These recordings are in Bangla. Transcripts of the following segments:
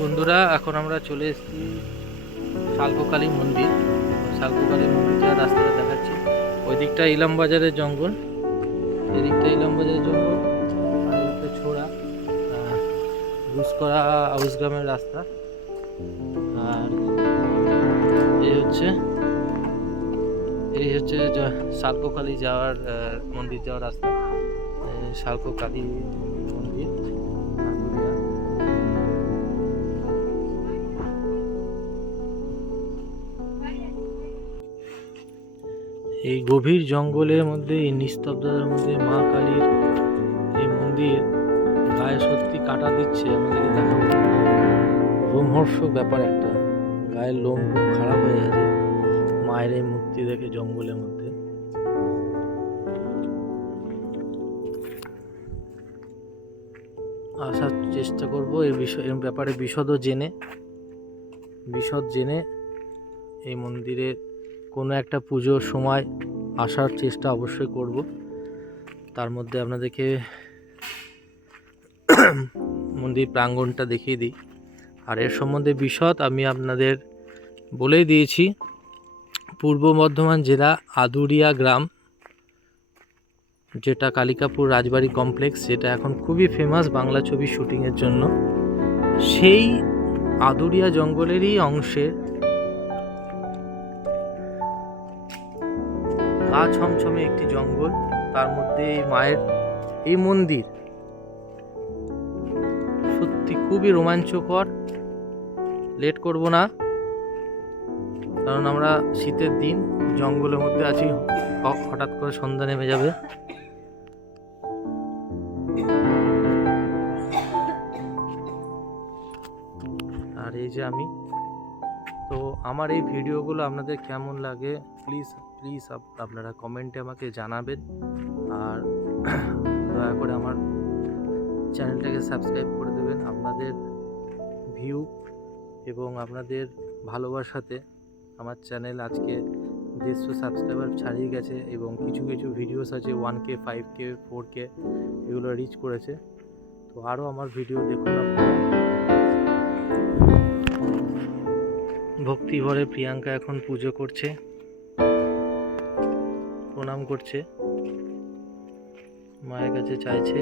বন্ধুরা, এখন আমরা চলে এসেছি শালকোকালী মন্দির। শালকোকালী মন্দিরটা রাস্তাটা দেখাচ্ছি। ওই দিকটা ইলাম বাজারের জঙ্গল। এদিকটা ইলাম বাজারের জঙ্গল। আর ছোড়া ঘুষকরা আউস গ্রামের রাস্তা। আর এই হচ্ছে এই হচ্ছে শালকোকালী যাওয়ার মন্দির যাওয়ার রাস্তা। শালকোকালী এই গভীর জঙ্গলের মধ্যে, এই নিস্তব্ধতার মধ্যে মা কালীর এই মন্দির গায়ে সত্যি কাটা দিচ্ছে আমাদেরকে দেখাবো। রোমহর্ষক ব্যাপার একটা। গায়ের লোম খুব খারাপ হয়ে যাচ্ছে মায়ের এই মূর্তি দেখে জঙ্গলের মধ্যে। আসার চেষ্টা করব এই বিষয়, এর ব্যাপারে বিশদও জেনে। বিশদ জেনে এই মন্দিরে কোনো একটা পুজোর সময় আসার চেষ্টা অবশ্যই করব। তার মধ্যে আপনাদেরকে মন্দির প্রাঙ্গণটা দেখিয়ে দিই। আর এর সম্বন্ধে বিশদ আমি আপনাদের বলেই দিয়েছি। পূর্ব বর্ধমান জেলা আদুরিয়া গ্রাম, যেটা কালিকাপুর রাজবাড়ি কমপ্লেক্স, যেটা এখন খুবই ফেমাস বাংলা ছবি শুটিংয়ের জন্য। সেই আদুরিয়া জঙ্গলেরই অংশে গা ছমছমে একটি জঙ্গল, তার মধ্যে এই মায়ের এই মন্দির। সত্যি খুবই রোমাঞ্চকর। লেট করব না, কারণ আমরা শীতের দিন জঙ্গলের মধ্যে আছি হঠাৎ করে সন্ধ্যা নেমে যাবে। আর এই যে আমি আমার এই ভিডিওগুলো আপনাদের কেমন লাগে প্লিজ প্লিজ আপনারা কমেন্টে আমাকে জানাবেন। আর দয়া করে আমার চ্যানেলটাকে সাবস্ক্রাইব করে দেবেন। আপনাদের ভিউ এবং আপনাদের ভালোবাসাতে আমার চ্যানেল আজকে দেড়শো সাবস্ক্রাইবার ছাড়িয়ে গেছে এবং কিছু কিছু ভিডিওস আছে one K five K four K এগুলো রিচ করেছে। তো আরও আমার ভিডিও দেখুন আপনারা। ভক্তি ভরে প্রিয়াঙ্কা এখন পুজো করছে প্রণাম করছে মায়ের কাছে চাইছে।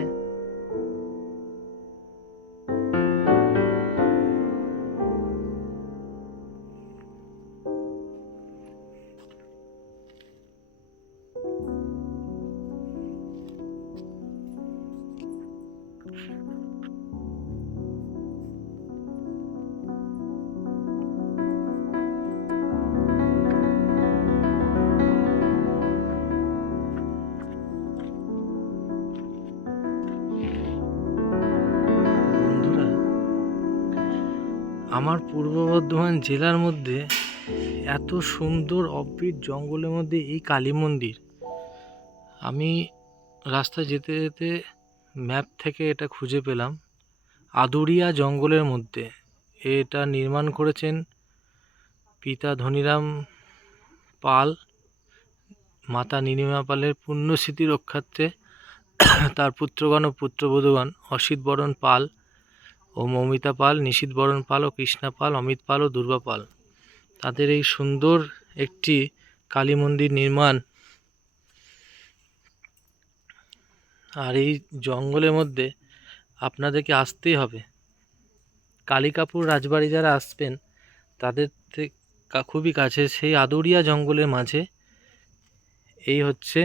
আমার পূর্ব বর্ধমান জেলার মধ্যে এত সুন্দর অব্বিট জঙ্গলের মধ্যে এই কালী মন্দির। আমি রাস্তায় যেতে যেতে ম্যাপ থেকে এটা খুঁজে পেলাম। আদুরিয়া জঙ্গলের মধ্যে। এটা নির্মাণ করেছেন পিতা ধনীরাম পাল। মাতা নীলিমা পালের পুণ্যস্মৃতি রক্ষার্থে তার পুত্রগণ ও পুত্রবধূগণ অসিত বরণ পাল ও মৌমিতা পাল, নিশীত বরণ পাল ও কৃষ্ণা পাল, অমিত পাল ও দুর্গা পাল। তাদের এই সুন্দর একটি কালী মন্দির নির্মাণ আর এই জঙ্গলের মধ্যে আপনাদেরকে আসতেই হবে। কালিকাপুর রাজবাড়ি যারা আসবেন, তাদের খুবই কাছে। সেই আদুরিয়া জঙ্গলের মাঝে এই হচ্ছে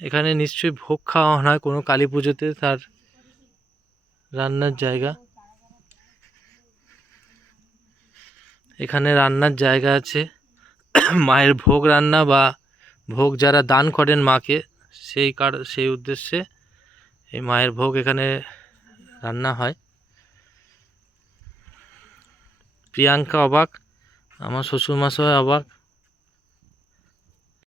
এখানে নিশ্চয়ই ভোগ খাওয়া হয় কোনো কালী পুজোতে, তার রান্নার জায়গা। এখানে রান্নার জায়গা আছে। মায়ের ভোগ রান্না বা ভোগ যারা দান করেন মাকে, সেই কার, সেই উদ্দেশ্যে এই মায়ের ভোগ এখানে রান্না হয়। প্রিয়াঙ্কা অবাক, আমার শ্বশুরমশাই অবাক।